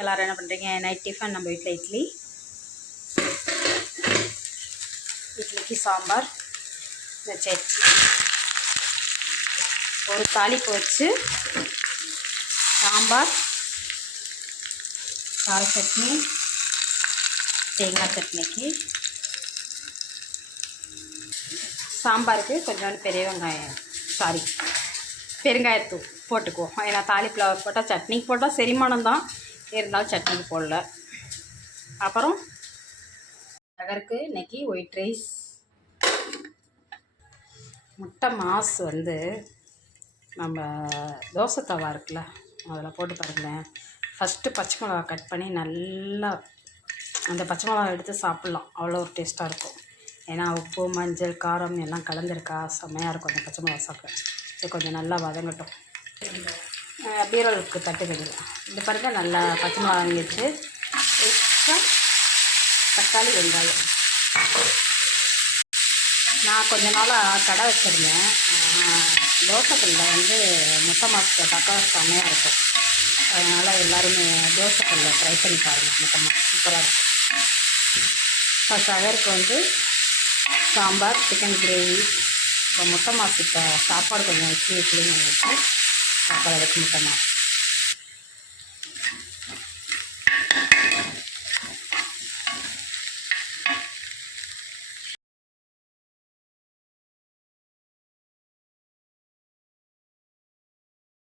எல்லோரும் என்ன பண்ணுறீங்க? நைட் டிஃபன் நம்ம வீட்டில் இட்லிக்கு சாம்பார், இந்த சட்னி, ஒரு தாளிப்பு வச்சு சாம்பார், கார சட்னி, தேங்காய் சட்னிக்கு, சாம்பாருக்கு கொஞ்சோண்டு பெரிய வெங்காயம் பெருங்காயத்தூள் போட்டுக்குவோம். ஏன்னா தாளிப்பில் போட்டால் சட்னிக்கு போட்டால் செரிமானம் தான், இருந்தாலும் சட்னிக்கு போடல. அப்புறம் அதற்கு இன்றைக்கி ஒயிட் ரைஸ், முட்டை மாஸ் நம்ம தோசை தவா இருக்குல்ல, அதில் போட்டு பாருங்களேன். ஃபஸ்ட்டு பச்சை மிளகா கட் பண்ணி நல்லா அந்த பச்சை மிளகா எடுத்து சாப்பிட்லாம், அவ்வளோ ஒரு டேஸ்ட்டாக இருக்கும். ஏன்னா உப்பு, மஞ்சள், காரம் எல்லாம் கலந்துருக்கா, செம்மையாக இருக்கும் அந்த பச்சை மிளகா சாப்பிட. இது கொஞ்சம் நல்லா வதங்கட்டும். பீரலுக்கு தட்டுக்கடியில் இந்த பாருங்க, நல்லா பச்சை மிளகா வாங்கிடுச்சு. எக்ஸ்ட்ரா தக்காளி, வெங்காயம். நான் கொஞ்ச நாளாக கடை வச்சுருந்தேன். தோசைக்கல்லில் முட்டை மாஸ் போட்டாக்கா செம்மையாக இருக்கும். அதனால் எல்லோருமே தோசைக்கல்லில் ட்ரை பண்ணி பாருங்கள். முட்டை மாஸ் சூப்பராக இருக்கும். ஃபஸ்ட் அதற்கு சாம்பார், சிக்கன் கிரேவி. இப்போ முட்டை மாஸ், இப்போ சாப்பாடு கொஞ்சம் வச்சு சாப்பாடு அதுக்கு முட்டை மாஸ்.